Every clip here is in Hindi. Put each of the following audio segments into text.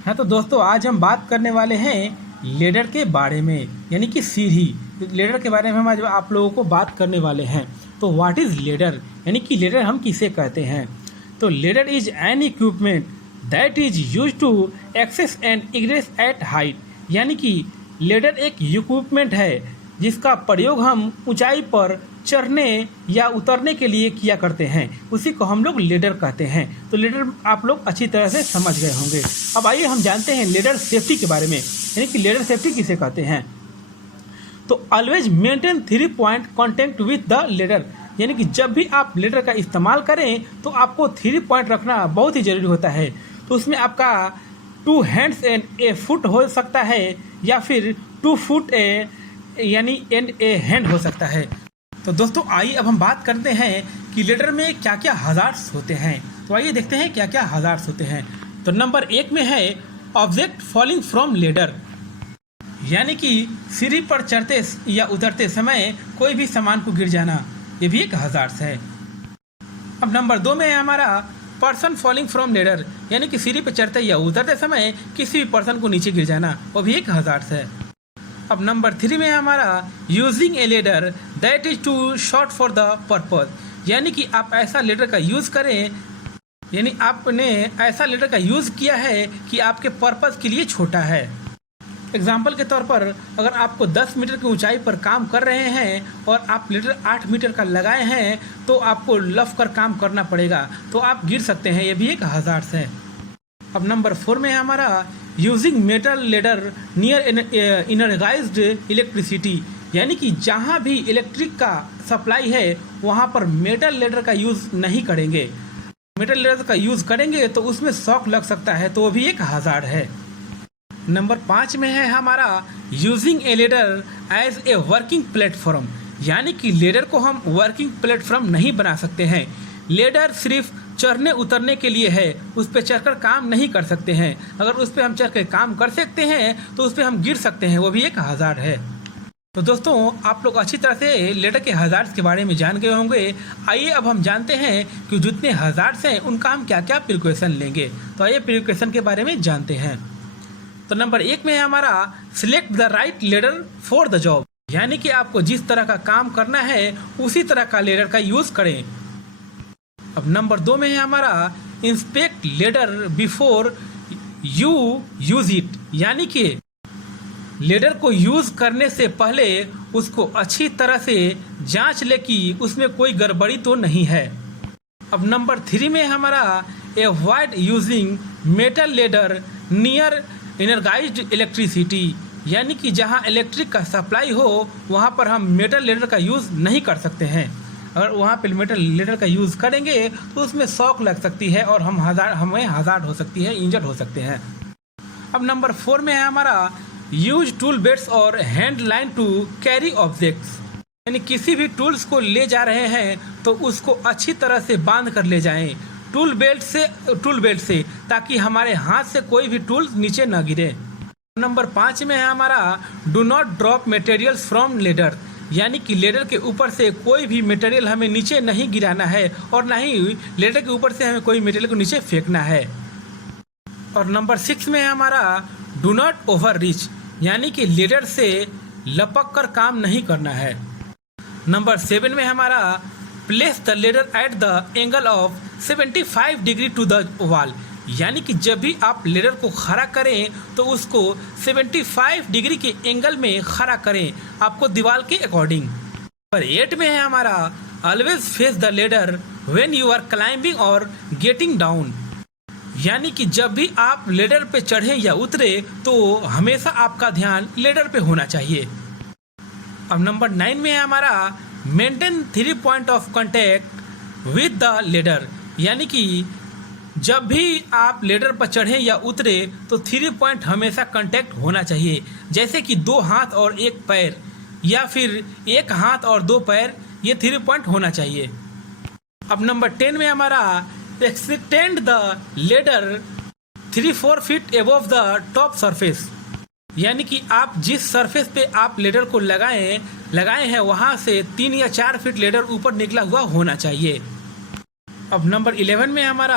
हाँ तो दोस्तों, आज हम बात करने वाले हैं लेडर के बारे में, यानी कि सीढ़ी। लेडर के बारे में हम आज आप लोगों को बात करने वाले हैं। तो व्हाट इज़ लेडर, यानी कि लेडर हम किसे कहते हैं। तो ladder is an equipment that is use to access and egress at height, यानी कि लेडर एक इक्विपमेंट है जिसका प्रयोग हम ऊंचाई पर चढ़ने या उतरने के लिए किया करते हैं, उसी को हम लोग लेडर कहते हैं। तो लेडर आप लोग अच्छी तरह से समझ गए होंगे। अब आइए हम जानते हैं लेडर सेफ्टी के बारे में, यानी कि लेडर सेफ्टी किसे कहते हैं। तो always maintain 3 point contact with the ladder, यानी कि जब भी आप लेडर का इस्तेमाल करें तो आपको 3 पॉइंट रखना बहुत ही जरूरी होता है। तो उसमें आपका 2 हैंड्स एंड ए फुट हो सकता है, या फिर 2 फुट यानी एंड ए हैंड हो सकता है। तो दोस्तों आइए अब हम बात करते हैं कि लेडर में क्या क्या हजार्ड्स होते हैं। तो आइए देखते हैं क्या क्या हजार्ड्स होते हैं। तो नंबर 1 में है ऑब्जेक्ट फॉलिंग फ्रॉम लेडर, यानी कि सीढ़ी पर चढ़ते या उतरते समय कोई भी सामान को गिर जाना, ये भी एक हजार्ड्स है। अब नंबर 2 में है हमारा पर्सन फॉलिंग फ्रॉम लेडर, यानी कि सीढ़ी पर चढ़ते या उतरते समय किसी भी पर्सन को नीचे गिर जाना, वो भी एक हजार्ड्स है। अब नंबर 3 में है हमारा using a ladder that is too short for the purpose, यानी कि आप ऐसा लेडर का यूज़ करें, यानी आपने ऐसा लेडर का यूज़ किया है कि आपके पर्पज के लिए छोटा है। एग्जाम्पल के तौर पर अगर आपको 10 मीटर की ऊंचाई पर काम कर रहे हैं और आप लेडर 8 मीटर का लगाए हैं तो आपको लफ कर काम करना पड़ेगा, तो आप गिर सकते हैं, ये भी एक हजार्ड्स है। अब नंबर 4 में है हमारा using metal ladder near energised electricity, यानी कि जहाँ भी इलेक्ट्रिक का सप्लाई है वहाँ पर मेटल लेडर का यूज़ नहीं करेंगे। मेटल लेडर का यूज़ करेंगे तो उसमें शॉक लग सकता है, तो वो भी एक हजार्ड है। नंबर 5 में है हमारा using a ladder as a working platform, यानी कि लेडर को हम वर्किंग प्लेटफॉर्म नहीं बना सकते हैं। लेडर सिर्फ चढ़ने उतरने के लिए है, उस पर चढ़कर काम नहीं कर सकते हैं। अगर उस पर हम चढ़कर काम कर सकते हैं तो उस पर हम गिर सकते हैं, वो भी एक हजार्ड है। तो दोस्तों आप लोग अच्छी तरह से लेडर के हजार्ड्स के बारे में जान गए होंगे। आइए अब हम जानते हैं कि जितने हजार्ड्स हैं उनका हम क्या क्या प्रिकॉशन लेंगे। तो आइए प्रिकॉशन के बारे में जानते हैं। तो नंबर 1 में है हमारा select the right ladder for the job, यानी कि आपको जिस तरह का काम करना है उसी तरह का लेडर का यूज़ करें। अब नंबर 2 में है हमारा inspect ladder before you use it, यानी कि लेडर को यूज़ करने से पहले उसको अच्छी तरह से जांच ले कि उसमें कोई गड़बड़ी तो नहीं है। अब नंबर 3 में हमारा avoid using metal ladder near energised electricity, यानी कि जहां इलेक्ट्रिक का सप्लाई हो वहां पर हम मेटल लेडर का यूज़ नहीं कर सकते हैं। अगर वहां पर मेटल लेडर का यूज़ करेंगे तो उसमें शॉक लग सकती है और हमें हजार्ड हो सकती है, इंजर्ड हो सकते हैं। अब नंबर 4 में है हमारा यूज टूल बेल्ट्स और hand line to carry objects, यानी किसी भी टूल्स को ले जा रहे हैं तो उसको अच्छी तरह से बांध कर ले जाएं टूल बेल्ट से ताकि हमारे हाथ से कोई भी टूल नीचे न गिरे। नंबर 5 में है हमारा do not drop materials from ladder, यानी कि लेडर के ऊपर से कोई भी मटेरियल हमें नीचे नहीं गिराना है और ना ही लेडर के ऊपर से हमें कोई मटेरियल को नीचे फेंकना है। और नंबर 6 में है हमारा डू नॉट ओवर रीच, यानी कि लेडर से लपक कर काम नहीं करना है। नंबर 7 में हमारा place the ladder at the angle of 75 degree to the wall, यानी कि जब भी आप लेडर को खड़ा करें तो उसको 75 डिग्री के एंगल में खड़ा करें, आपको दीवार के अकॉर्डिंग। नंबर 8 में है हमारा always face the ladder when you are climbing और गेटिंग डाउन, यानी कि जब भी आप लेडर पे चढ़े या उतरे तो हमेशा आपका ध्यान लेडर पे होना चाहिए। अब नंबर 9 में है हमारा maintain 3 point of contact with the ladder, यानी कि जब भी आप लेडर पर चढ़े या उतरे तो 3 पॉइंट हमेशा कांटेक्ट होना चाहिए, जैसे कि 2 हाथ और 1 पैर, या फिर 1 हाथ और 2 पैर, ये 3 पॉइंट होना चाहिए। अब नंबर 10 में हमारा extend the ladder 3-4 feet above the top surface, यानी कि आप जिस सरफेस पे आप लेडर को लगाए हैं वहां से 3 या 4 फीट लेडर ऊपर निकला हुआ होना चाहिए। अब नंबर 11 में हमारा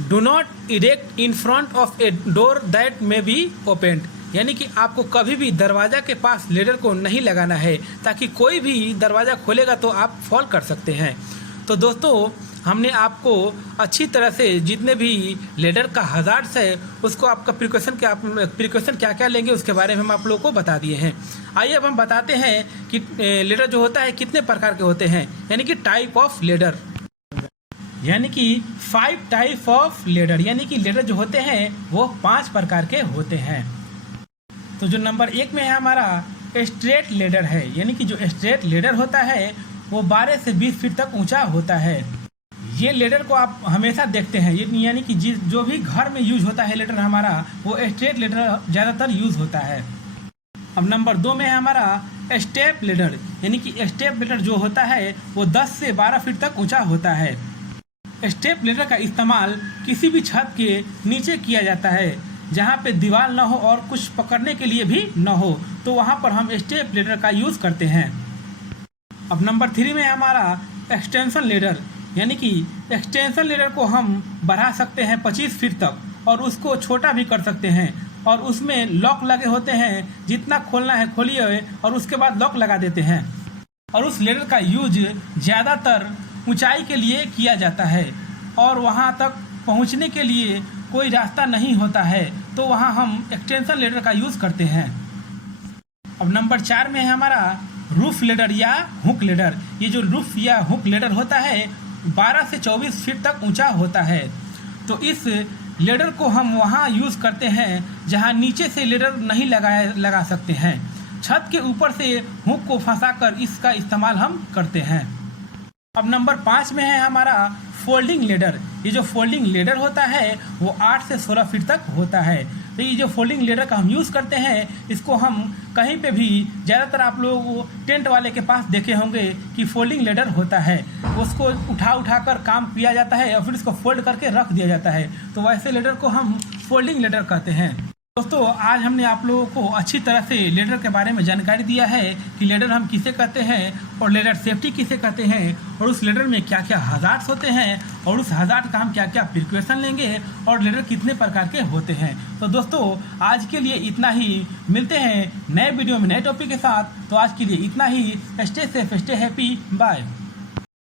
do not erect in front of a door that may be opened, यानी कि आपको कभी भी दरवाज़ा के पास लेडर को नहीं लगाना है, ताकि कोई भी दरवाज़ा खोलेगा तो आप फॉल कर सकते हैं। तो दोस्तों, हमने आपको अच्छी तरह से जितने भी लेडर का हज़ार्ड्स है उसको आपका प्रिकॉशन क्या क्या लेंगे उसके बारे में हम आप लोगों को बता दिए हैं। आइए अब हम बताते हैं कि लेडर जो होता है कितने प्रकार के होते हैं, यानी कि टाइप ऑफ लेडर, यानी कि 5 टाइप ऑफ लेडर, यानी कि लेडर जो होते हैं वो 5 प्रकार के होते हैं। तो जो नंबर 1 में है हमारा स्ट्रेट लेडर है, यानी कि जो स्ट्रेट लेडर होता है वो 12 से 20 फीट तक ऊंचा होता है। ये लेडर को आप हमेशा देखते हैं, ये यानी कि जो भी घर में यूज होता है लेडर हमारा, वो स्ट्रेट लेडर ज़्यादातर यूज होता है। अब नंबर 2 में है हमारा स्टेप लेडर, यानी कि स्टेप लेडर जो होता है वो 10 से 12 फीट तक ऊंचा होता है। स्टेप लेडर का इस्तेमाल किसी भी छत के नीचे किया जाता है जहाँ पे दीवार न हो और कुछ पकड़ने के लिए भी न हो, तो वहाँ पर हम स्टेप लेडर का यूज़ करते हैं। अब नंबर 3 में है हमारा एक्सटेंशन लेडर, यानी कि एक्सटेंशन लेडर को हम बढ़ा सकते हैं 25 फीट तक और उसको छोटा भी कर सकते हैं, और उसमें लॉक लगे होते हैं, जितना खोलना है खोलिए और उसके बाद लॉक लगा देते हैं। और उस लेडर का यूज ज़्यादातर ऊंचाई के लिए किया जाता है और वहां तक पहुंचने के लिए कोई रास्ता नहीं होता है, तो वहां हम एक्सटेंशन लेडर का यूज़ करते हैं। अब नंबर 4 में है हमारा रूफ लेडर या हुक लेडर। ये जो रूफ या हुक लेडर होता है 12 से 24 फीट तक ऊंचा होता है। तो इस लेडर को हम वहां यूज़ करते हैं जहां नीचे से लेडर नहीं लगा सकते हैं। छत के ऊपर से हुक को फंसाकर इसका इस्तेमाल हम करते हैं। अब नंबर 5 में है हमारा फोल्डिंग लेडर। ये जो फोल्डिंग लेडर होता है वो 8 से 16 फीट तक होता है। तो ये जो फोल्डिंग लेडर का हम यूज़ करते हैं, इसको हम कहीं पे भी, ज़्यादातर आप लोग टेंट वाले के पास देखे होंगे कि फोल्डिंग लेडर होता है, उसको उठा कर काम किया जाता है और फिर इसको फोल्ड करके रख दिया जाता है। तो वैसे लेडर को हम फोल्डिंग लेडर कहते हैं। दोस्तों, आज हमने आप लोगों को अच्छी तरह से लेडर के बारे में जानकारी दिया है कि लेडर हम किसे कहते हैं और लेडर सेफ्टी किसे कहते हैं, और उस लेडर में क्या क्या हज़ार्ड्स होते हैं और उस हज़ार्ड का हम क्या क्या प्रिकॉशन लेंगे, और लेडर कितने प्रकार के होते हैं। तो दोस्तों, आज के लिए इतना ही। मिलते हैं नए वीडियो में नए टॉपिक के साथ। तो आज के लिए इतना ही। Stay safe, stay happy, bye.